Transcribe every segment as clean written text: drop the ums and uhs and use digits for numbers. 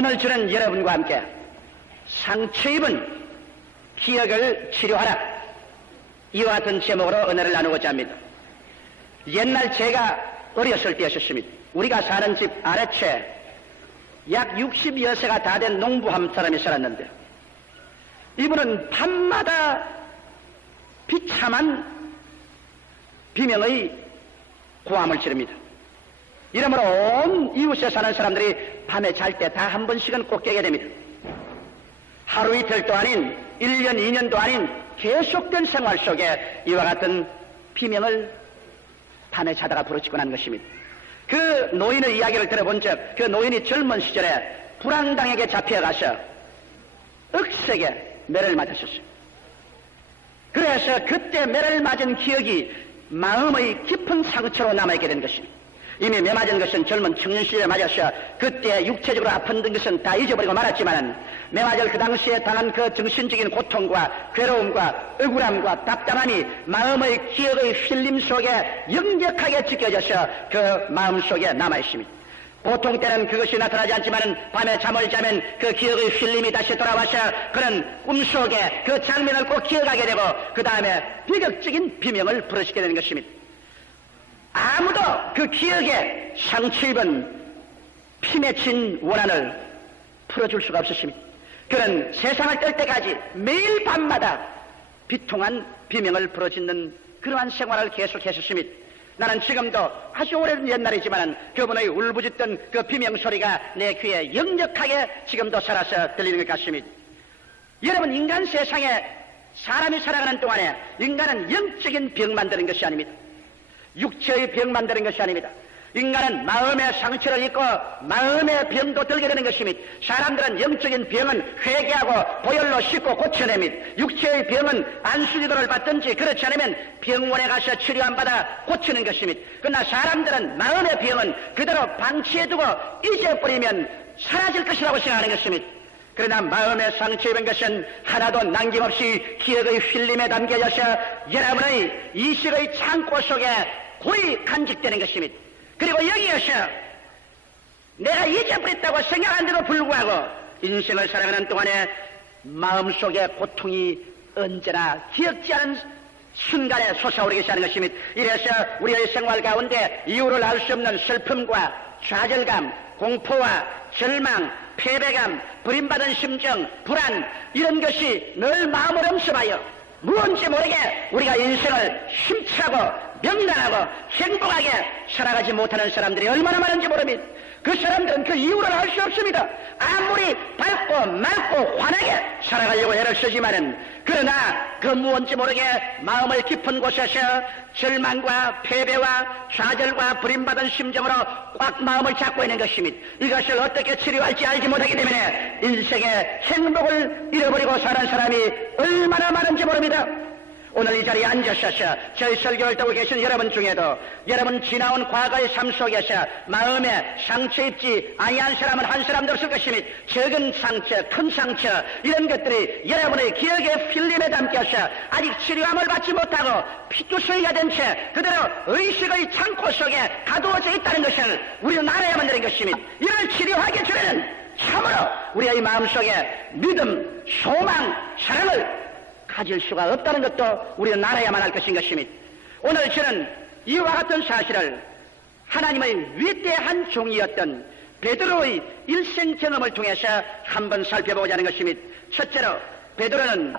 오늘 저는 여러분과 함께 상처 입은 기억을 치료하라, 이와 같은 제목으로 은혜를 나누고자 합니다. 옛날 제가 어렸을 때였습니다. 우리가 사는 집 아래채 약 60여 세가 다 된 농부 한 사람이 살았는데, 이분은 밤마다 비참한 비명의 고함을 지릅니다. 이러므로 온 이웃에 사는 사람들이 밤에 잘 때 다 한 번씩은 꼭 깨게 됩니다. 하루 이틀도 아닌 1년 2년도 아닌 계속된 생활 속에 이와 같은 비명을 밤에 자다가 부르짖고 난 것입니다. 그 노인의 이야기를 들어본 적, 그 노인이 젊은 시절에 불황당에게 잡혀가서 억세게 매를 맞았었어요. 그래서 그때 매를 맞은 기억이 마음의 깊은 상처로 남아있게 된 것입니다. 이미 매 맞은 것은 젊은 청년 시절에 맞아서 그때 육체적으로 아픈 것은 다 잊어버리고 말았지만, 매 맞을 그 당시에 당한 그 정신적인 고통과 괴로움과 억울함과 답답함이 마음의 기억의 휠림 속에 역력하게 지켜져서 그 마음 속에 남아있습니다. 보통 때는 그것이 나타나지 않지만 밤에 잠을 자면 그 기억의 휠림이 다시 돌아와서 그런 꿈속에 그 장면을 꼭 기억하게 되고 그 다음에 비극적인 비명을 부르짖게 되는 것입니다. 아무도 그 기억에 상처 입은 피 맺힌 원한을 풀어줄 수가 없었습니다. 그는 세상을 뜰 때까지 매일 밤마다 비통한 비명을 부르짖는 그러한 생활을 계속했었습니다. 나는 지금도 아주 오래된 옛날이지만 그분의 울부짖던 그 비명 소리가 내 귀에 역력하게 지금도 살아서 들리는 것 같습니다. 여러분, 인간 세상에 사람이 살아가는 동안에 인간은 영적인 병 만드는 것이 아닙니다. 육체의 병 만드는 것이 아닙니다. 인간은 마음의 상처를 입고 마음의 병도 들게 되는 것입니다. 사람들은 영적인 병은 회개하고 보혈로 씻고 고쳐냅니다. 육체의 병은 안수기도를 받든지 그렇지 않으면 병원에 가서 치료 안 받아 고치는 것입니다. 그러나 사람들은 마음의 병은 그대로 방치해두고 잊어버리면 사라질 것이라고 생각하는 것입니다. 그러나 마음의 상처 입은 것은 하나도 남김없이 기억의 휠림에 담겨져서 여러분의 이식의 창고 속에 고이 간직되는 것입니다. 그리고 여기에서 내가 잊어버렸다고 생각하는데도 불구하고 인생을 살아가는 동안에 마음속에 고통이 언제나 기억지 않은 순간에 솟아오르기 시작하는 것입니다. 이래서 우리의 생활 가운데 이유를 알 수 없는 슬픔과 좌절감, 공포와 절망, 패배감, 버림받은 심정, 불안, 이런 것이 늘 마음을 엄습하여 무언지 모르게 우리가 인생을 힘차고 명랑하고 행복하게 살아가지 못하는 사람들이 얼마나 많은지 모릅니다. 그 사람들은 그 이유를 알 수 없습니다. 아무리 밝고 맑고 환하게 살아가려고 애를 쓰지만은, 그러나 그 무언지 모르게 마음의 깊은 곳에서 절망과 패배와 좌절과 버림받은 심정으로 꽉 마음을 잡고 있는 것입니다. 이것을 어떻게 치료할지 알지 못하기 때문에 인생의 행복을 잃어버리고 사는 사람이 얼마나 많은지 모릅니다. 오늘 이 자리에 앉으셔서 저희 설교를 듣고 계신 여러분 중에도 여러분 지나온 과거의 삶 속에서 마음에 상처 입지 아니한 사람은 한 사람도 없을 것입니다. 적은 상처, 큰 상처, 이런 것들이 여러분의 기억의 필름에 담겨서 아직 치료함을 받지 못하고 피투성이가 된 채 그대로 의식의 창고 속에 가두어져 있다는 것을 우리는 알아야만 되는 것입니다. 이를 치료하기 전에는 참으로 우리의 마음속에 믿음, 소망, 사랑을 가질 수가 없다는 것도 우리는 알아야만 할 것인 것입니다. 오늘 저는 이와 같은 사실을 하나님의 위대한 종이었던 베드로의 일생 경험을 통해서 한번 살펴보고자 하는 것입니다. 첫째로 베드로는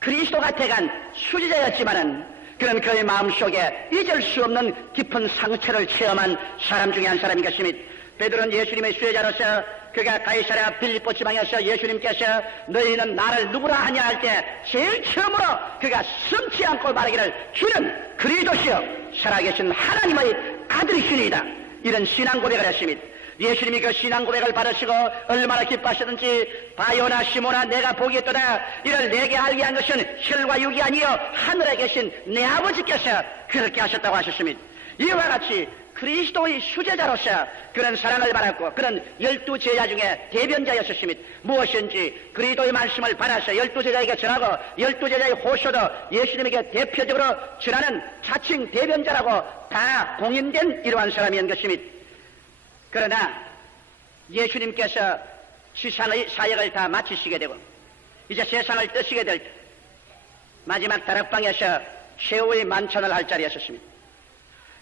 그리스도가 돼간 수지자였지만은 그는 그의 마음속에 잊을 수 없는 깊은 상처를 체험한 사람 중에 한 사람인 것입니다. 베드로는 예수님의 수혜자로서 그가 가이사랴 빌립보 지방에서 예수님께서 너희는 나를 누구라 하냐 할 때 제일 처음으로 그가 숨지 않고 말하기를 주는 그리스도시여 살아계신 하나님의 아들이시니이다, 이런 신앙 고백을 했습니다. 예수님이 그 신앙 고백을 받으시고 얼마나 기뻐하셨는지, 바요나 시모나 내가 보겠도다, 이를 내게 알게 한 것은 혈과 육이 아니요 하늘에 계신 내 아버지께서 그렇게 하셨다고 하셨습니다. 이와 같이 그리스도의 수제자로서 그런 사랑을 받았고 그런 12제자 중에 대변자였습니다. 무엇인지 그리스도의 말씀을 받아서 12제자에게 전하고 12제자의 호소도 예수님에게 대표적으로 전하는 자칭 대변자라고 다 공인된 이러한 사람이었던 것입니다. 그러나 예수님께서 지상의 사역을 다 마치시게 되고 이제 세상을 뜨시게 될 때 마지막 다락방에서 최후의 만찬을 할 자리였습니다.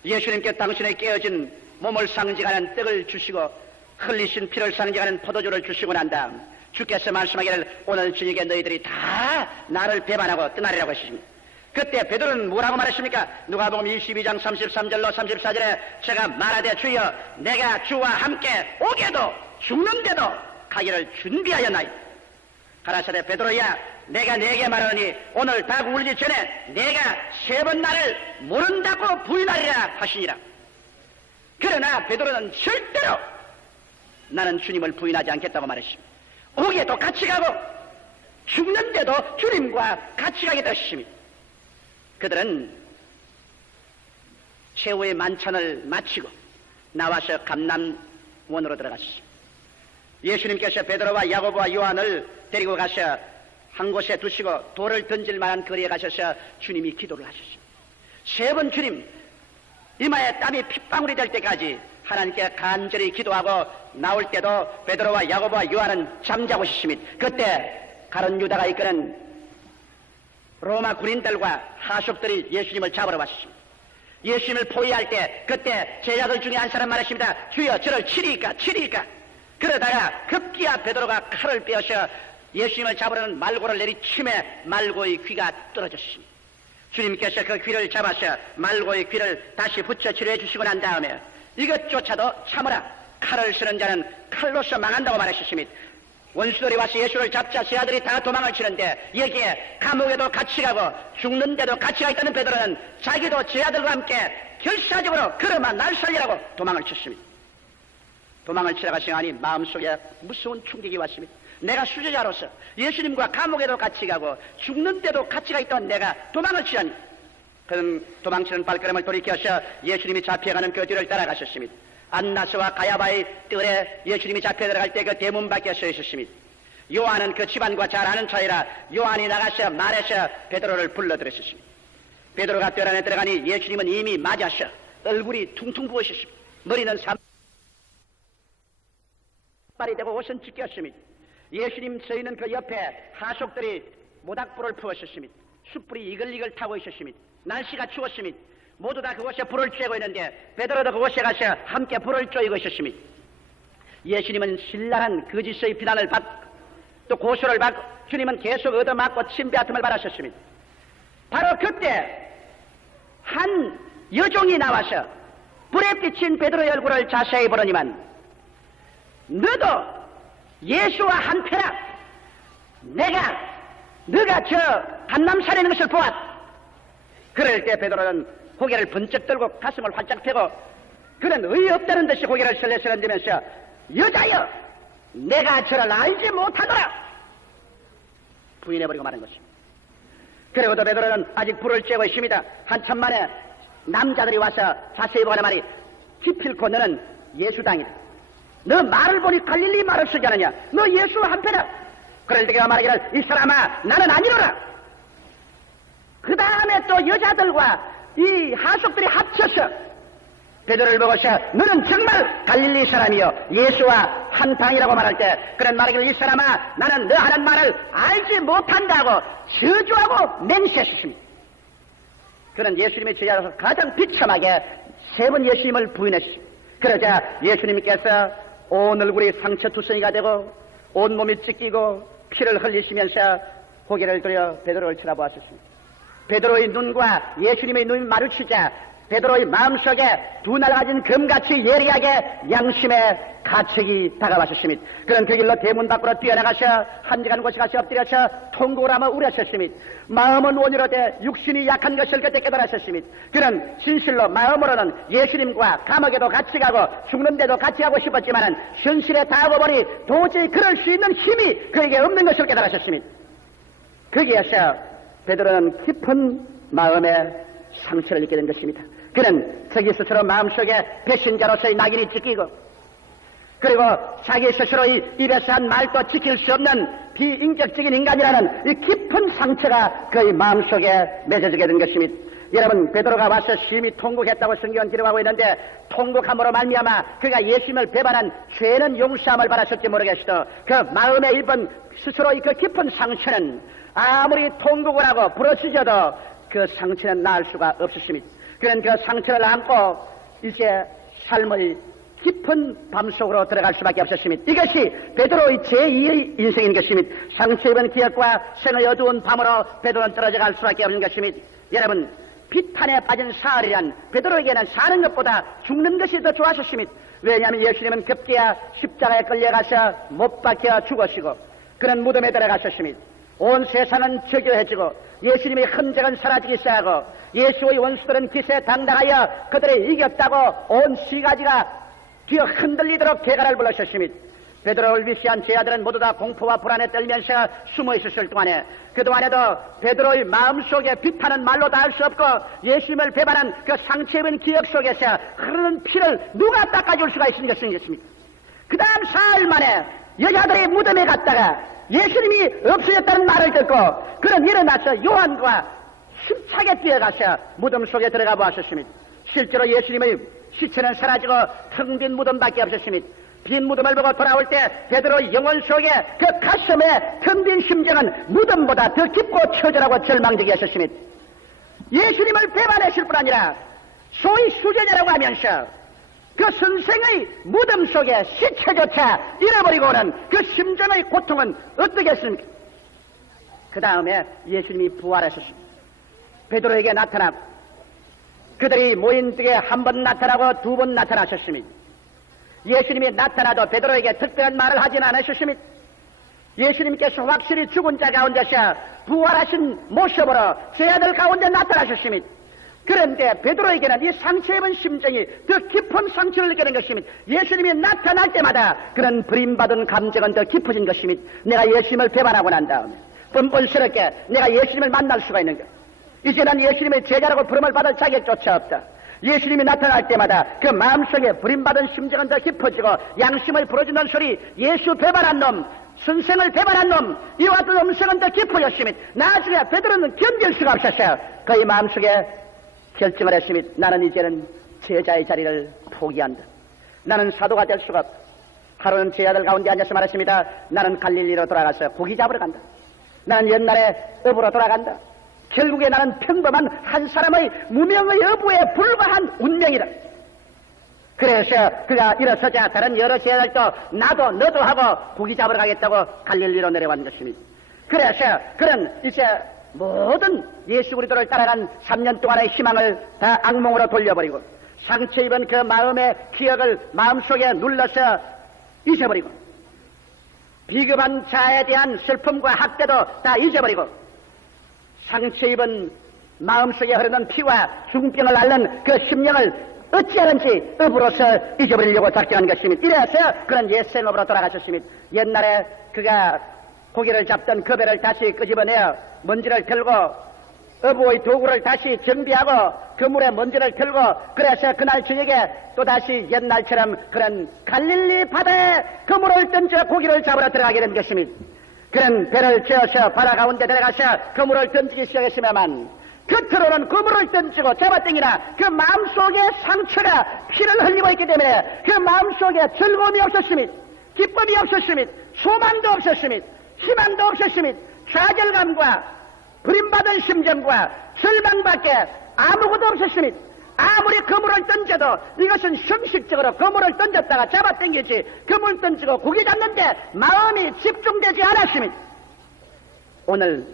예수님께 당신의 깨어진 몸을 상징하는 떡을 주시고 흘리신 피를 상징하는 포도주를 주시고 난 다음 주께서 말씀하기를 오늘 저녁에 너희들이 다 나를 배반하고 떠나리라고 하십니다. 그때 베드로는 뭐라고 말했습니까? 누가복음 22장 33절로 34절에 제가 말하되 주여 내가 주와 함께 오게도 죽는데도 가기를 준비하였나이다. 가라사대 베드로야 내가 네게 말하노니 오늘 닭 울기 전에 내가 3번 나를 모른다고 부인하리라 하시니라. 그러나 베드로는 절대로 나는 주님을 부인하지 않겠다고 말했습니다. 오게도 같이 가고 죽는데도 주님과 같이 가게 되었습니다. 그들은 최후의 만찬을 마치고 나와서 감람원으로 들어갔습니다. 예수님께서 베드로와 야고보와 요한을 데리고 가서 한 곳에 두시고 돌을 던질 만한 거리에 가셔서 주님이 기도를 하셨습니다. 3번 주님 이마에 땀이 핏방울이 될 때까지 하나님께 간절히 기도하고 나올 때도 베드로와 야고보와 요한은 잠자고 있었습니다. 그때 가룟 유다가 이끄는 로마 군인들과 하속들이 예수님을 잡으러 왔습니다. 예수님을 포위할 때 그때 제자들 중에 한 사람 말했습니다. 주여 저를 치리까. 그러다가 급기야 베드로가 칼을 빼어서 예수님을 잡으려는 말고를 내리치매 말고의 귀가 떨어졌습니다. 주님께서 그 귀를 잡아서 말고의 귀를 다시 붙여 치료해 주시고 난 다음에 이것조차도 참으라. 칼을 쓰는 자는 칼로서 망한다고 말하셨습니다. 원수들이 와서 예수를 잡자 제 아들이 다 도망을 치는데 여기에 감옥에도 같이 가고 죽는데도 같이 가 있다는 베드로는 자기도 제 아들과 함께 결사적으로 그러마 날 살리라고 도망을 쳤습니다. 도망을 치다가 시간이 마음속에 무서운 충격이 왔습니다. 내가 수제자로서 예수님과 감옥에도 같이 가고 죽는데도 같이 가 있던 내가 도망을 치다니. 그는 도망치는 발걸음을 돌이켜서 예수님이 잡혀가는 그 뒤를 따라가셨습니다. 안나스와 가야바의 뜰에 예수님이 잡혀 들어갈 때 그 대문 밖에 서 있었습니다. 요한은 그 집안과 잘 아는 차이라 요한이 나가서 말해서 베드로를 불러들였습니다. 베드로가 뜰 안에 들어가니 예수님은 이미 맞아서 얼굴이 퉁퉁 부으셨습니다. 머리는 산발이 되고 옷은 찢겼습니다. 예수님 서 있는 그 옆에 하속들이 모닥불을 피웠습니다. 숯불이 이글이글 타고 있었습니다. 날씨가 추웠습니다. 모두 다 그곳에 불을 쬐고 있는데 베드로도 그곳에 가서 함께 불을 쬐고 있었습니다. 예수님은 신랄한 거짓의 비난을 받고 또 고소를 받고 주님은 계속 얻어맞고 침뱉음을 받으셨습니다. 바로 그때 한 여종이 나와서 불에 비친 베드로의 얼굴을 자세히 보더니만 너도 예수와 한패라. 너가 저 감람산에 있는 것을 보았다. 그럴 때 베드로는 고개를 번쩍 들고 가슴을 활짝 펴고 그는 의의 없다는 듯이 고개를 설레설레 들면서 여자여 내가 저를 알지 못하노라 부인해버리고 마는 것입니다. 그리고도 베드로는 아직 불을 쬐고 있습니다. 한참 만에 남자들이 와서 자세히 보가는 말이 기필코 너는 예수당이다. 너 말을 보니 갈릴리 말을 쓰지 않느냐. 너 예수와 한패다. 그럴 때 그가 말하기를 이 사람아 나는 아니로라. 그 다음에 또 여자들과 이 하속들이 합쳐서 베드로를 보고서 너는 정말 갈릴리 사람이요 예수와 한 방이라고 말할 때 그런 말하기를 이 사람아 나는 너 하는 말을 알지 못한다고 저주하고 맹세했습니다. 그는 예수님의 제자로서 가장 비참하게 3번 예수님을 부인했습니다. 그러자 예수님께서 온 얼굴이 상처투성이가 되고 온몸이 찢기고 피를 흘리시면서 고개를 들여 베드로를 쳐다보았습니다. 베드로의 눈과 예수님의 눈이 마주치자 베드로의 마음속에 두 날 가진 금같이 예리하게 양심의 가책이 다가왔습니다. 그는 그 길로 대문 밖으로 뛰어나가서 한적한 곳에 가서 엎드려서 통곡을 하며 울었습니다. 마음은 온유로되 육신이 약한 것을 그때 깨달았습니다. 그는 진실로 마음으로는 예수님과 감옥에도 같이 가고 죽는데도 같이 가고 싶었지만 현실에 닿고 보니 도저히 그럴 수 있는 힘이 그에게 없는 것을 깨달았습니다. 거기에서 베드로는 깊은 마음의 상처를 입게 된 것입니다. 그는 자기 스스로 마음속에 배신자로서의 낙인이 찍히고 그리고 자기 스스로의 입에서 한 말도 지킬 수 없는 비인격적인 인간이라는 이 깊은 상처가 그의 마음속에 맺어지게 된 것입니다. 여러분, 베드로가 와서 심히 통곡했다고 성경은 기록하고 있는데, 통곡함으로 말미암아 그가 예수님을 배반한 죄는 용서함을 받았을지 모르겠어도 그 마음에 입은 스스로의 그 깊은 상처는 아무리 통곡을 하고 부러지셔도 그 상처는 나을 수가 없었습니다. 그는 그 상처를 안고 이제 삶의 깊은 밤속으로 들어갈 수밖에 없었습니다. 이것이 베드로의 제2의 인생인 것입니다. 상처 입은 기억과 생의 어두운 밤으로 베드로는 떨어져 갈 수밖에 없는 것입니다. 여러분, 비탄에 빠진 사흘이란 베드로에게는 사는 것보다 죽는 것이 더 좋았었습니다. 왜냐하면 예수님은 급기야 십자가에 끌려가서 못 박혀 죽으시고 그는 무덤에 들어가셨습니다. 온 세상은 저교해지고 예수님의 흔적은 사라지기 시작하고 예수의 원수들은 기세에 당당하여 그들이 이겼다고 온 시가지가 뒤어 흔들리도록 개가를 불러셨습니다. 베드로를 위시한 제자들은 모두 다 공포와 불안에 떨면서 숨어 있었을 동안에 그동안에도 베드로의 마음속에 비타는 말로 다 할 수 없고 예수님을 배반한 그 상처 입은 기억 속에서 흐르는 피를 누가 닦아줄 수가 있는 것입니다. 그 다음 사흘 만에 여자들이 무덤에 갔다가 예수님이 없어졌다는 말을 듣고 그는 일어나서 요한과 힘차게 뛰어가서 무덤 속에 들어가 보았었습니다. 실제로 예수님의 시체는 사라지고 텅 빈 무덤밖에 없었습니다. 빈 무덤을 보고 돌아올 때 베드로의 영혼 속에 그 가슴에 텅 빈 심정은 무덤보다 더 깊고 처절하고 절망적이었습니다. 예수님을 배반했을 뿐 아니라 소위 수제자라고 하면서 그 선생의 무덤 속에 시체조차 잃어버리고 오는 그 심정의 고통은 어떻겠습니까? 그 다음에 예수님이 부활하셨습니다. 베드로에게 나타나고 그들이 모인 때에 한 번 나타나고 두 번 나타나셨습니다. 예수님이 나타나도 베드로에게 특별한 말을 하진 않으셨습니다. 예수님께서 확실히 죽은 자 가운데서 부활하신 모습으로 제자들 가운데 나타나셨습니다. 그런데 베드로에게는 이 상처 입은 심정이 더 깊은 상처를 느끼는 것입니다. 예수님이 나타날 때마다 그런 버림받은 감정은 더 깊어진 것입니다. 내가 예수님을 배반하고 난 다음에 뻔뻔스럽게 내가 예수님을 만날 수가 있는가? 이제 난 예수님의 제자라고 부름을 받을 자격조차 없다. 예수님이 나타날 때마다 그 마음속에 버림받은 심정은 더 깊어지고 양심을 부러지는 소리, 예수 배반한 놈, 선생을 배반한 놈, 이와 같은 음성은 더 깊어졌습니다. 나중에 베드로는 견딜 수가 없었어요. 그의 마음속에 결정을 했습니다. 나는 이제는 제자의 자리를 포기한다. 나는 사도가 될 수가 없다. 하루는 제자들 가운데 앉아서 말했습니다. 나는 갈릴리로 돌아가서 고기 잡으러 간다. 나는 옛날에 어부로 돌아간다. 결국에 나는 평범한 한 사람의 무명의 어부에 불과한 운명이다. 그래서 그가 일어서자 다른 여러 제자들도 나도 너도 하고 고기 잡으러 가겠다고 갈릴리로 내려간 것입니다. 그래서 그는 이제 모든 예수 그리스도를 따라간 3년 동안의 희망을 다 악몽으로 돌려버리고 상처 입은 그 마음의 기억을 마음속에 눌러서 잊어버리고 비겁한 자에 대한 슬픔과 학대도 다 잊어버리고 상처 입은 마음속에 흐르는 피와 중병을 앓는 그 심령을 어찌하는지 업으로서 잊어버리려고 작정한 것입니다. 이래서 그런 옛 생업으로 돌아가셨습니다. 옛날에 그가 고기를 잡던 그 배를 다시 끄집어내어 먼지를 털고 어부의 도구를 다시 정비하고 그 물에 먼지를 털고 그래서 그날 저녁에 또다시 옛날처럼 그런 갈릴리 바다에 그물을 던져 고기를 잡으러 들어가게 된 것입니다. 그는 배를 지어서 바다 가운데 들어가서 그물을 던지기 시작했으면만 겉으로는 그물을 던지고 잡아당기나 그 마음속에 상처가 피를 흘리고 있기 때문에 그 마음속에 즐거움이 없었습니다. 기쁨이 없었습니다. 소망도 없었습니다. 희망도 없었습니다. 좌절감과 버림받은 심정과 절망밖에 아무것도 없었습니다. 아무리 그물을 던져도 이것은 형식적으로 그물을 던졌다가 잡아당기지 그물 던지고 고기 잡는데 마음이 집중되지 않았습니다. 오늘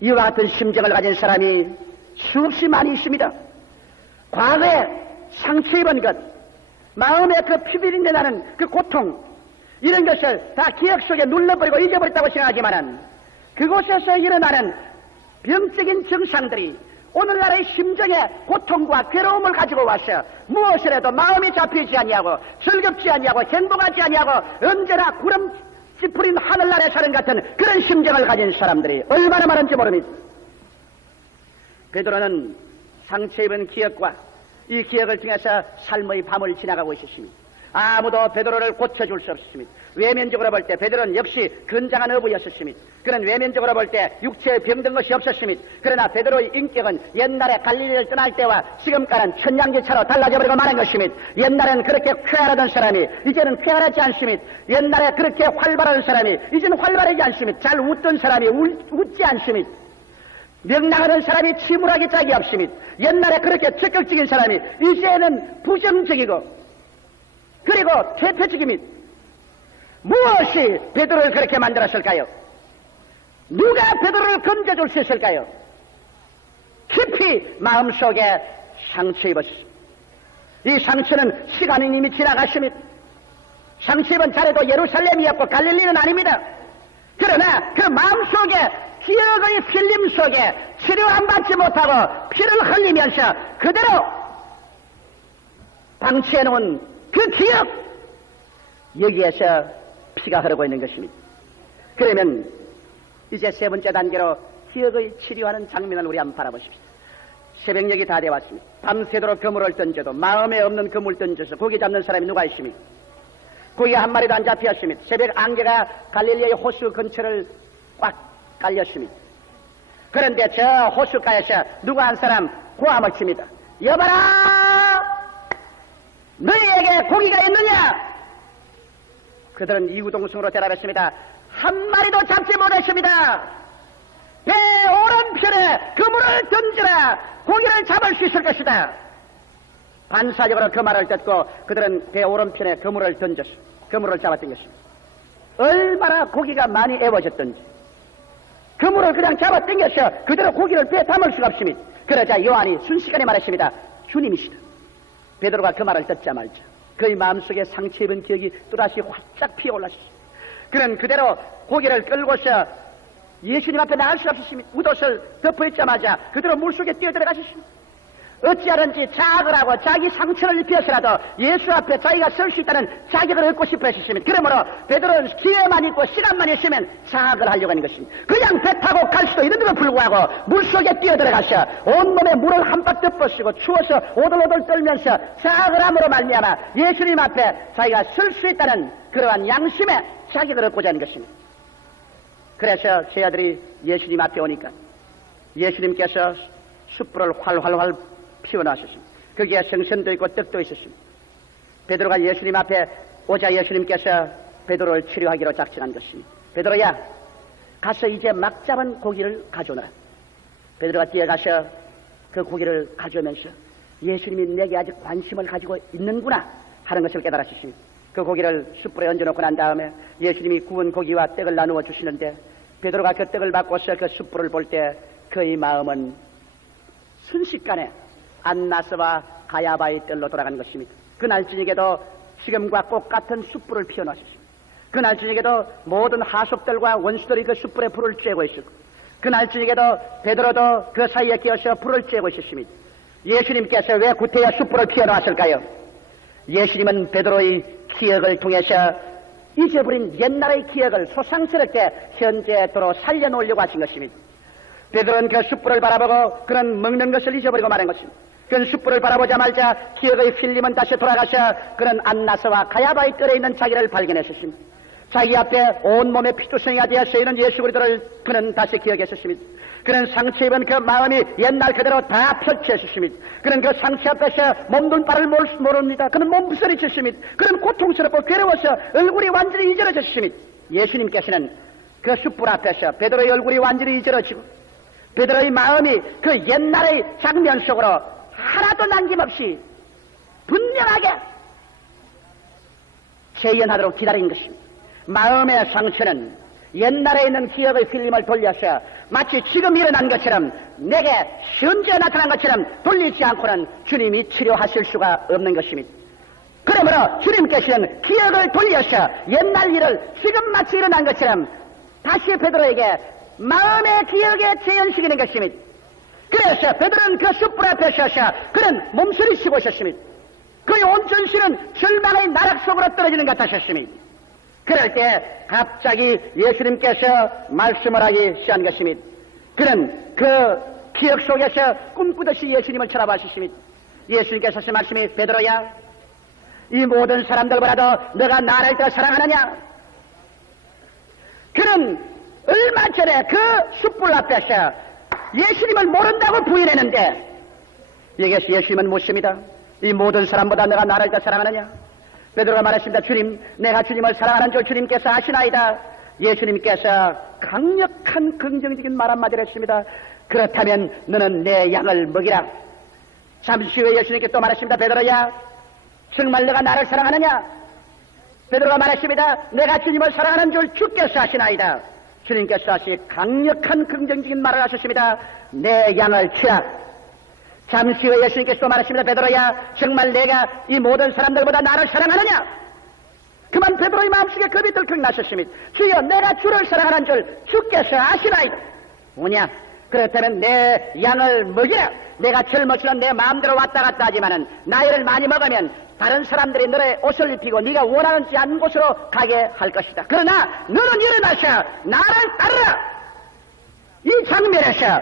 이와 같은 심정을 가진 사람이 수없이 많이 있습니다. 과거에 상처 입은 것, 마음에 그 피비린내 나는 그 고통, 이런 것을 다 기억 속에 눌러버리고 잊어버렸다고 생각하지만은 그곳에서 일어나는 병적인 증상들이 오늘날의 심정의 고통과 괴로움을 가지고 와서 무엇을 해도 마음이 잡히지 아니하고 즐겁지 아니하고 행복하지 아니하고 언제나 구름 찌푸린 하늘 아래 사는 같은 그런 심정을 가진 사람들이 얼마나 많은지 모릅니다. 베드로는 상처 입은 기억과 이 기억을 통해서 삶의 밤을 지나가고 있었습니다. 아무도 베드로를 고쳐줄 수 없었습니다. 외면적으로 볼 때 베드로는 역시 건장한 어부였었습니다. 그런 외면적으로 볼 때 육체에 병든 것이 없었습니다. 그러나 베드로의 인격은 옛날에 갈릴리를 떠날 때와 지금과는 천냥지차로 달라져 버리고 말한 것입니다. 옛날에는 그렇게 쾌활하던 사람이 이제는 쾌활하지 않습니다. 옛날에 그렇게 활발한 사람이 이제는 활발하지 않습니다. 잘 웃던 사람이 웃지 않습니다. 명랑하던 사람이 침울하게 짝이 없습니다. 옛날에 그렇게 적극적인 사람이 이제는 부정적이고 그리고 퇴폐적입니다. 무엇이 베드로를 그렇게 만들었을까요? 누가 베드로를 건져줄 수 있을까요? 깊이 마음속에 상처 입었습니다. 이 상처는 시간이 이미 지나갔습니다. 상처 입은 자리도 예루살렘이었고 갈릴리는 아닙니다. 그러나 그 마음속에 기억의 필림 속에 치료 안 받지 못하고 피를 흘리면서 그대로 방치해놓은 그 기억, 여기에서 피가 흐르고 있는 것입니다. 그러면 이제 세 번째 단계로 기억의 치료하는 장면을 우리 한번 바라보십시오. 새벽녘이 다 되었습니다. 밤새도록 그물을 던져도 마음에 없는 그물 던져서 고기 잡는 사람이 누가 있습니까? 고기가 한 마리도 안 잡혔습니다. 새벽 안개가 갈릴리의 호수 근처를 꽉 깔렸습니다. 그런데 저 호숫가에서 누가 한 사람 고함을 칩니다. 여봐라! 너희에게 고기가 있느냐? 그들은 이구동성으로 대답했습니다. 한 마리도 잡지 못했습니다. 배 오른편에 그물을 던지라 고기를 잡을 수 있을 것이다. 반사적으로 그 말을 듣고 그들은 배 오른편에 그물을 던져서 그물을 잡았던 것입니다. 얼마나 고기가 많이 애워졌던지 그물을 그냥 잡아 당겨서 그대로 고기를 배에 담을 수가 없습니다. 그러자 요한이 순식간에 말했습니다. 주님이시다. 베드로가 그 말을 듣자마자 그의 마음속에 상처 입은 기억이 또다시 활짝 피어올랐습니다. 그는 그대로 고기를 끌고서 예수님 앞에 나갈 수 없었습니다. 웃옷을 덮어있자마자 그대로 물속에 뛰어들어가셨습니다. 어찌하든지 자학을 하고 자기 상처를 입혀서라도 예수 앞에 자기가 설 수 있다는 자격을 얻고 싶어 했습니다. 그러므로 베드로는 기회만 있고 시간만 있으면 자학을 하려고 하는 것입니다. 그냥 배 타고 갈 수도 있는데도 불구하고 물속에 뛰어들어가서 온몸에 물을 한박 덮어쓰고 추워서 오돌오돌 떨면서 자학을 함으로 말미암아 예수님 앞에 자기가 설 수 있다는 그러한 양심의 자격을 얻고자 하는 것입니다. 그래서 제 아들이 예수님 앞에 오니까 예수님께서 숯불을 활활활 피워놨었습니다. 거기에 생선도 있고 떡도 있었습니다. 베드로가 예수님 앞에 오자 예수님께서 베드로를 치료하기로 작정한 것입니다. 베드로야, 가서 이제 막 잡은 고기를 가져오너라. 베드로가 뛰어가서 그 고기를 가져오면서 예수님이 내게 아직 관심을 가지고 있는구나 하는 것을 깨달았습니다. 그 고기를 숯불에 얹어놓고 난 다음에 예수님이 구운 고기와 떡을 나누어 주시는데 베드로가 그 떡을 받고서 그 숯불을 볼 때 그의 마음은 순식간에 안나스와 가야바의 뜰로 돌아간 것입니다. 그날 저녁에도 지금과 똑같은 숯불을 피워놓으셨습니다. 그날 저녁에도 모든 하속들과 원수들이 그 숯불에 불을 쬐고 있었고 그날 저녁에도 베드로도 그 사이에 끼어서 불을 쬐고 있었습니다. 예수님께서 왜 구태여 숯불을 피워놓았을까요? 예수님은 베드로의 기억을 통해서 잊어버린 옛날의 기억을 소상스럽게 현재도로 살려놓으려고 하신 것입니다. 베드로는 그 숯불을 바라보고 그런 먹는 것을 잊어버리고 말한 것입니다. 그 숯불을 바라보자마자 기억의 필름은 다시 돌아가서 그런 안나스와 가야바의 뜰에 있는 자기를 발견했었습니다. 자기 앞에 온몸에 피투성이가 되어 쓰이는 예수 그리스도를 그는 다시 기억했었습니다. 그는 상처 입은 그 마음이 옛날 그대로 다 펼쳐졌습니다. 그는 그 상처 앞에서 몸둘 바를 모릅니다. 그는 몸부서리쳤습니다. 그는 고통스럽고 괴로워서 얼굴이 완전히 이절어졌습니다. 예수님께서는 그 숯불 앞에서 베드로의 얼굴이 완전히 이절어지고 베드로의 마음이 그 옛날의 장면 속으로 하나도 남김없이 분명하게 재현하도록 기다린 것입니다. 마음의 상처는 옛날에 있는 기억의 필름을 돌려서 마치 지금 일어난 것처럼 내게 현재 나타난 것처럼 돌리지 않고는 주님이 치료하실 수가 없는 것입니다. 그러므로 주님께서는 기억을 돌려서 옛날 일을 지금 마치 일어난 것처럼 다시 베드로에게 마음의 기억에 재현시키는 것입니다. 그래서 베드로는 그 숯불 앞에 서서 그는 몸서리치고 있었습니다. 그의 온 전신은 절망의 나락 속으로 떨어지는 것 같았습니다. 그럴 때 갑자기 예수님께서 말씀을 하기 시작한 것입니다. 그는 그 기억 속에서 꿈꾸듯이 예수님을 쳐다봤습니다. 예수님께서 하신 말씀이 베드로야, 이 모든 사람들보다도 너가 나를 더 사랑하느냐? 그는 얼마 전에 그 숯불 앞에서 예수님을 모른다고 부인했는데, 여기서 예수님은 묻습니다. 이 모든 사람보다 너가 나를 더 사랑하느냐? 베드로가 말했습니다. 주님, 내가 주님을 사랑하는 줄 주님께서 아시나이다. 예수님께서 강력한 긍정적인 말 한마디를 했습니다. 그렇다면 너는 내 양을 먹이라. 잠시 후에 예수님께 또 말했습니다. 베드로야, 정말 너가 나를 사랑하느냐? 베드로가 말했습니다. 내가 주님을 사랑하는 줄 주께서 아시나이다. 주님께서 다시 강력한 긍정적인 말을 하셨습니다. 내 양을 치라. 잠시 후에 예수님께서 또 말했습니다. 베드로야, 정말 내가 이 모든 사람들보다 나를 사랑하느냐? 그만 베드로의 마음속에 겁이 덜컥 나셨습니다. 주여, 내가 주를 사랑하는 줄 주께서 아시나이다. 뭐냐? 그렇다면 내 양을 먹이라. 내가 젊어서는 내 마음대로 왔다 갔다 하지만은 나이를 많이 먹으면 다른 사람들이 너의 옷을 입히고 네가 원하지 않는 곳으로 가게 할 것이다. 그러나 너는 일어나서 나를 따르라. 이 장면에서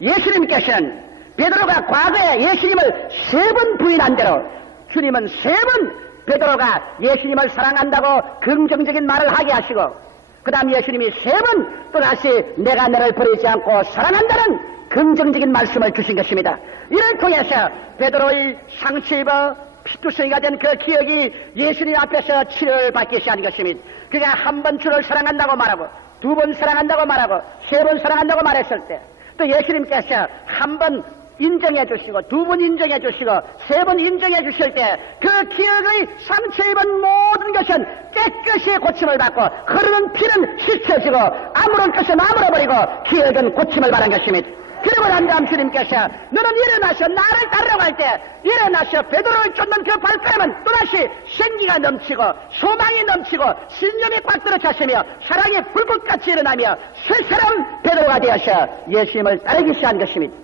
예수님께서는 베드로가 과거에 예수님을 3번 부인한 대로 주님은 3번 베드로가 예수님을 사랑한다고 긍정적인 말을 하게 하시고, 그 다음 예수님이 3번 또다시 내가 너를 버리지 않고 사랑한다는 긍정적인 말씀을 주신 것입니다. 이를 통해서 베드로의 상처 입어 피투성이가 된 그 기억이 예수님 앞에서 치료를 받기 시작한 것입니다. 그가 한 번 주를 사랑한다고 말하고, 2번 사랑한다고 말하고, 3번 사랑한다고 말했을 때, 또 예수님께서 한 번 인정해 주시고, 2번 인정해 주시고, 3번 인정해 주실 때 그 기억의 상처 입은 모든 것은 깨끗이 고침을 받고 흐르는 피는 씻혀지고 아무런 것은 아물어버리고 기억은 고침을 받은 것입니다. 그리고 난 다음 주님께서 너는 일어나서 나를 따르라고 할 때 일어나서 베드로를 쫓는 그 발걸음은 또다시 생기가 넘치고 소망이 넘치고 신념이 꽉 들어찼으며 사랑이 불꽃같이 일어나며 새사람 베드로가 되어서 예수님을 따르기 시작한 것입니다.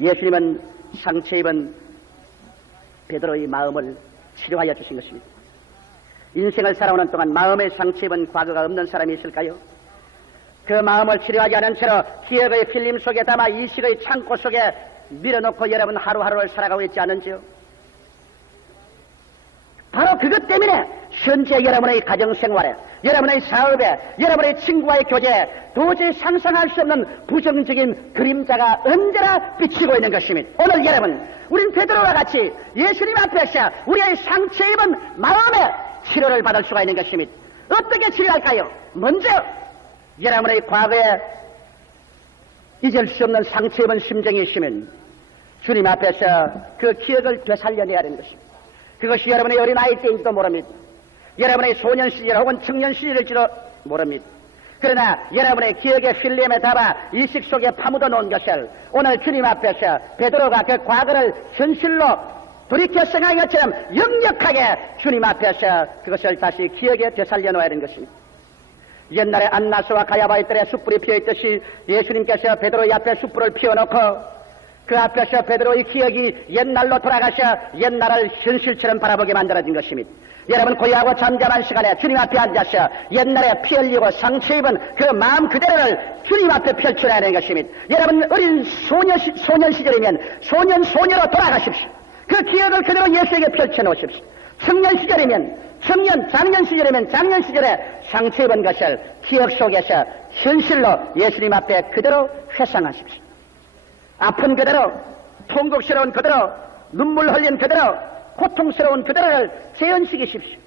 예수님은 상처 입은 베드로의 마음을 치료하여 주신 것입니다. 인생을 살아오는 동안 마음의 상처 입은 과거가 없는 사람이 있을까요? 그 마음을 치료하지 않은 채로 기억의 필름 속에 담아 이식의 창고 속에 밀어놓고 여러분 하루하루를 살아가고 있지 않은지요? 바로 그것 때문에 현재 여러분의 가정생활에, 여러분의 사업에, 여러분의 친구와의 교제에 도저히 상상할 수 없는 부정적인 그림자가 언제나 비치고 있는 것입니다. 오늘 여러분, 우린 베드로와 같이 예수님 앞에서 우리의 상처 입은 마음에 치료를 받을 수가 있는 것입니다. 어떻게 치료할까요? 먼저 여러분의 과거에 잊을 수 없는 상처 입은 심정이 있으면 주님 앞에서 그 기억을 되살려내야 하는 것입니다. 그것이 여러분의 어린아이 때인지도 모릅니다. 여러분의 소년 시절 혹은 청년 시절일지도 모릅니다. 그러나 여러분의 기억의 필름에 담아 이식 속에 파묻어 놓은 것을 오늘 주님 앞에서 베드로가 그 과거를 현실로 돌이켜 생각한 것처럼 역력하게 주님 앞에서 그것을 다시 기억에 되살려 놓아야 하는 것입니다. 옛날에 안나스와 가야바의 뜰에 숯불이 피어있듯이 예수님께서 베드로의 앞에 숯불을 피워놓고 그 앞에서 베드로의 기억이 옛날로 돌아가서 옛날을 현실처럼 바라보게 만들어진 것입니다. 여러분 고요하고 잠잠한 시간에 주님 앞에 앉아서 옛날에 피 흘리고 상처 입은 그 마음 그대로를 주님 앞에 펼쳐야 하는 것입니다. 여러분 어린 소년 시절이면 소년 소녀로 돌아가십시오. 그 기억을 그대로 예수에게 펼쳐놓으십시오. 청년 시절이면 청년, 장년 시절이면 장년 시절에 상처 입은 것을 기억 속에서 현실로 예수님 앞에 그대로 회상하십시오. 아픈 그대로, 통곡스러운 그대로, 눈물 흘린 그대로, 고통스러운 그대로를 재현시키십시오.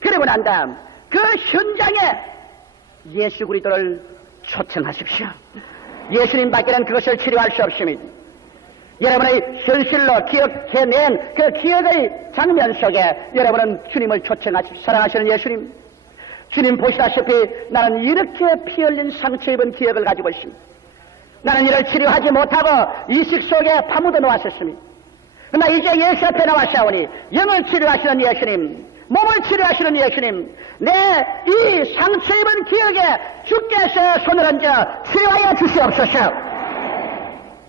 그리고 난 다음 그 현장에 예수 그리스도를 초청하십시오. 예수님 밖에는 그것을 치료할 수 없습니다. 여러분의 현실로 기억해낸 그 기억의 장면 속에 여러분은 주님을 초청하십시오. 사랑하시는 예수님, 주님 보시다시피 나는 이렇게 피 흘린 상처 입은 기억을 가지고 있습니다. 나는 이를 치료하지 못하고 이식 속에 파묻어 놓았었습니다. 그러나 이제 예수 앞에 나와싸우니 영을 치료하시는 예수님, 몸을 치료하시는 예수님, 내 이 상처 입은 기억에 주께서 손을 얹어 치료하여 주시옵소서.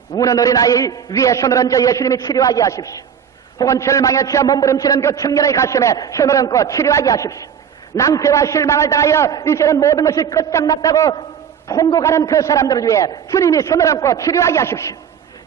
우는 어린아이 위에 손을 얹어 예수님이 치료하게 하십시오. 혹은 절망에 취해 몸부림치는 그 청년의 가슴에 손을 얹고 치료하게 하십시오. 낭패와 실망을 당하여 이제는 모든 것이 끝장났다고 통곡하는 그 사람들을 위해 주님이 손을 얹고 치료하게 하십시오.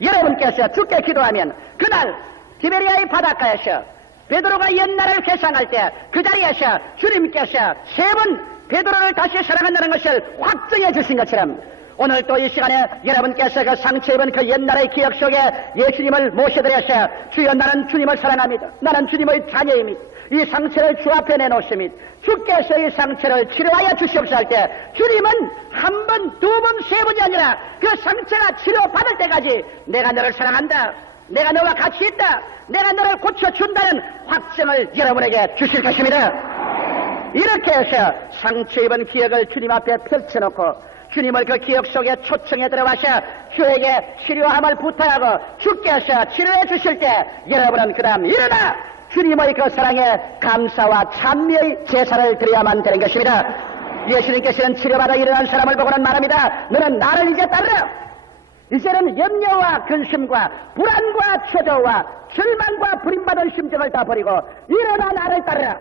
여러분께서 주께 기도하면 그날 티베리아의 바닷가에서 베드로가 옛날을 회상할 때 그 자리에서 주님께서 세 번 베드로를 다시 사랑한다는 것을 확정해 주신 것처럼 오늘 또 이 시간에 여러분께서 그 상처 입은 그 옛날의 기억 속에 예수님을 모셔드려서 주여 나는 주님을 사랑합니다. 나는 주님의 자녀입니다. 이 상처를 주 앞에 내놓습니다. 주께서 이 상처를 치료하여 주시옵소서 할 때 주님은 한 번, 두 번, 세 번이 아니라 그 상처가 치료받을 때까지 내가 너를 사랑한다. 내가 너와 같이 있다. 내가 너를 고쳐준다는 확증을 여러분에게 주실 것입니다. 이렇게 해서 상처 입은 기억을 주님 앞에 펼쳐놓고 주님을 그 기억 속에 초청해 들어가셔 주에게 치료함을 부탁하고 주께서 치료해 주실 때 여러분은 그 다음 일어나 주님의 그 사랑에 감사와 찬미의 제사를 드려야만 되는 것입니다. 예수님께서는 치료받아 일어난 사람을 보고는 말합니다. 너는 나를 이제 따르라. 이제는 염려와 근심과 불안과 초조와 절망과 버림받은 심정을 다 버리고 일어나 나를 따르라.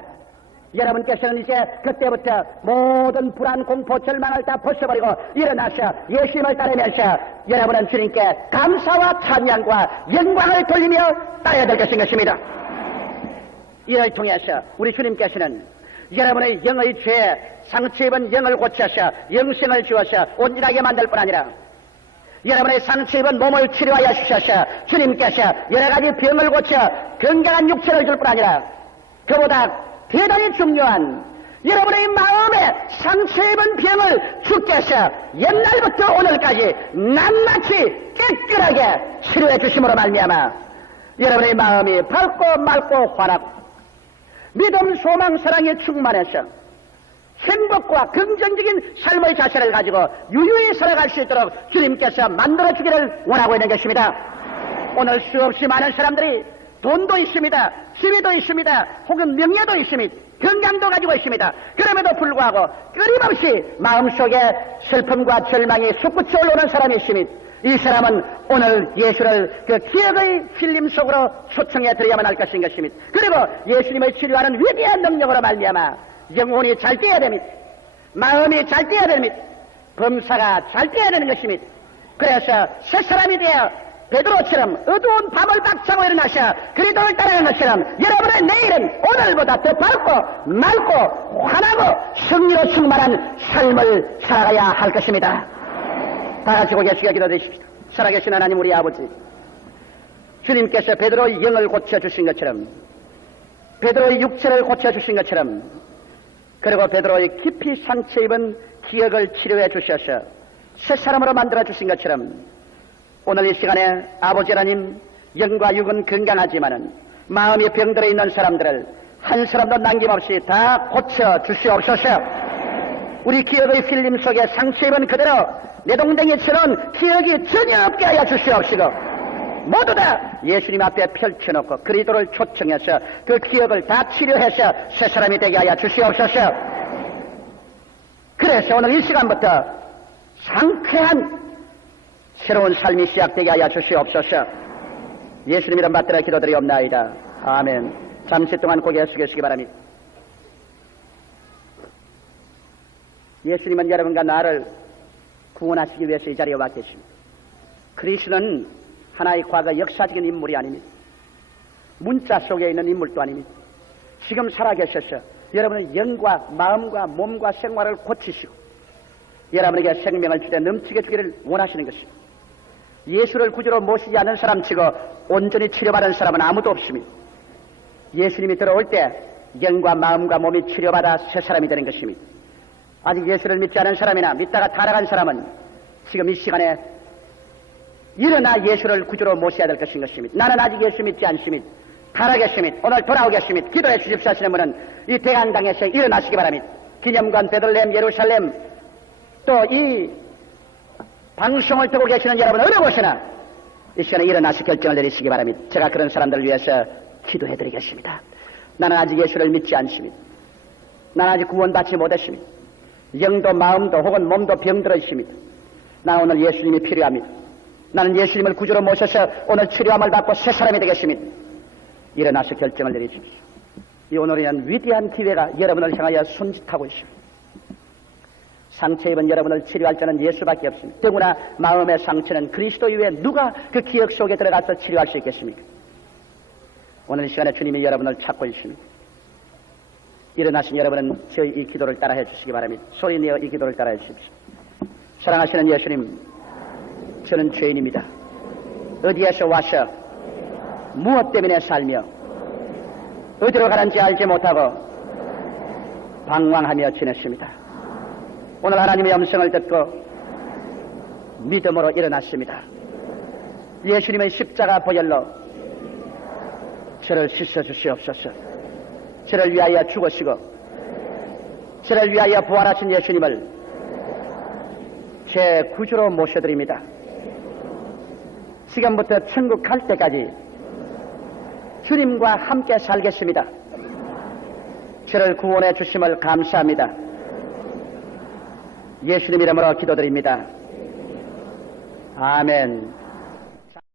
여러분께서는 이제 그때부터 모든 불안, 공포, 절망을 다 벗어버리고 일어나셔 예수님을 따르면서 여러분은 주님께 감사와 찬양과 영광을 돌리며 따라야 될 것인 것입니다. 이를 통해서 우리 주님께서는 여러분의 영의 죄, 상처 입은 영을 고쳐서 영생을 주어서 온전하게 만들 뿐 아니라 여러분의 상처 입은 몸을 치료하여 주셔서 주님께서 여러 가지 병을 고쳐 건강한 육체를 줄 뿐 아니라 그보다 대단히 중요한 여러분의 마음에 상처 입은 병을 주께서 옛날부터 오늘까지 낱낱이 깨끗하게 치료해 주심으로 말미암아 여러분의 마음이 밝고 맑고 환하고 믿음, 소망, 사랑에 충만해서 행복과 긍정적인 삶의 자세를 가지고 유유히 살아갈 수 있도록 주님께서 만들어주기를 원하고 있는 것입니다. 오늘 수없이 많은 사람들이 돈도 있습니다. 지위도 있습니다. 혹은 명예도 있습니다. 건강도 가지고 있습니다. 그럼에도 불구하고 끊임없이 마음속에 슬픔과 절망이 솟구쳐 올라오는 사람이 있습니다. 이 사람은 오늘 예수를 그 기억의 필름 속으로 초청해 드려야만 할 것인 것입니다. 그리고 예수님을 치료하는 위대한 능력으로 말미암아 영혼이 잘 뛰어야 됩니다. 마음이 잘 뛰어야 됩니다. 범사가 잘 뛰어야 되는 것입니다. 그래서 새 사람이 되어 베드로처럼 어두운 밤을 박차고 일어나셔 그리스도를 따르는 것처럼 여러분의 내일은 오늘보다 더 밝고 맑고 환하고 승리로 충만한 삶을 살아가야 할 것입니다. 다 같이 고개 숙여 기도드리십시오. 살아계신 하나님 우리 아버지, 주님께서 베드로의 영을 고쳐주신 것처럼 베드로의 육체를 고쳐주신 것처럼 그리고 베드로의 깊이 상처 입은 기억을 치료해 주셔서 새 사람으로 만들어주신 것처럼 오늘 이 시간에 아버지 하나님 영과 육은 건강하지만은 마음이 병들어 있는 사람들을 한 사람도 남김없이 다 고쳐 주시옵소서. 우리 기억의 필름 속에 상처 입은 그대로 내동댕이처럼 기억이 전혀 없게 하여 주시옵시고 모두 다 예수님 앞에 펼쳐놓고 그리스도를 초청해서 그 기억을 다 치료해서 새 사람이 되게 하여 주시옵소서. 그래서 오늘 이 시간부터 상쾌한 새로운 삶이 시작되게 하여 주시옵소서. 예수님 이름 받들어 기도드리옵나이다. 아멘. 잠시 동안 고개 숙이시기 바랍니다. 예수님은 여러분과 나를 구원하시기 위해서 이 자리에 와 계십니다. 그리스도는 하나의 과거 역사적인 인물이 아닙니다. 문자 속에 있는 인물도 아닙니다. 지금 살아계셔서 여러분의 영과 마음과 몸과 생활을 고치시고 여러분에게 생명을 주되 넘치게 주기를 원하시는 것입니다. 예수를 구주로 모시지 않는 사람치고 온전히 치료받은 사람은 아무도 없습니다. 예수님이 들어올 때 영과 마음과 몸이 치료받아 새 사람이 되는 것입니다. 아직 예수를 믿지 않은 사람이나 믿다가 타락한 사람은 지금 이 시간에 일어나 예수를 구주로 모셔야 될 것인 것입니다. 나는 아직 예수 믿지 않습니다. 타락했습니다. 오늘 돌아오겠습니다. 기도해 주십시오 하시는 분은 이 대강당에서 일어나시기 바랍니다. 기념관, 베들레헴, 예루살렘 또 이 방송을 듣고 계시는 여러분 어느 곳이나 이 시간에 일어나서 결정을 내리시기 바랍니다. 제가 그런 사람들을 위해서 기도해 드리겠습니다. 나는 아직 예수를 믿지 않습니다. 나는 아직 구원받지 못했습니다. 영도 마음도 혹은 몸도 병들어 있습니다. 나 오늘 예수님이 필요합니다. 나는 예수님을 구주로 모셔서 오늘 치료함을 받고 새 사람이 되겠습니다. 일어나서 결정을 내리십시오. 이 오늘은 위대한 기회가 여러분을 향하여 손짓하고 있습니다. 상처 입은 여러분을 치료할 자는 예수밖에 없습니다. 더구나 마음의 상처는 그리스도 이외에 누가 그 기억 속에 들어가서 치료할 수 있겠습니까? 오늘 이 시간에 주님이 여러분을 찾고 있습니다. 일어나신 여러분은 저희 이 기도를 따라해 주시기 바랍니다. 소리내어 이 기도를 따라해 주십시오. 사랑하시는 예수님, 저는 죄인입니다. 어디에서 와서 무엇 때문에 살며 어디로 가는지 알지 못하고 방황하며 지냈습니다. 오늘 하나님의 음성을 듣고 믿음으로 일어났습니다. 예수님의 십자가 보혈로 저를 씻어주시옵소서. 저를 위하여 죽으시고 저를 위하여 부활하신 예수님을 제 구주로 모셔드립니다. 지금부터 천국 갈 때까지 주님과 함께 살겠습니다. 저를 구원해 주심을 감사합니다. 예수님 이름으로 기도드립니다. 아멘.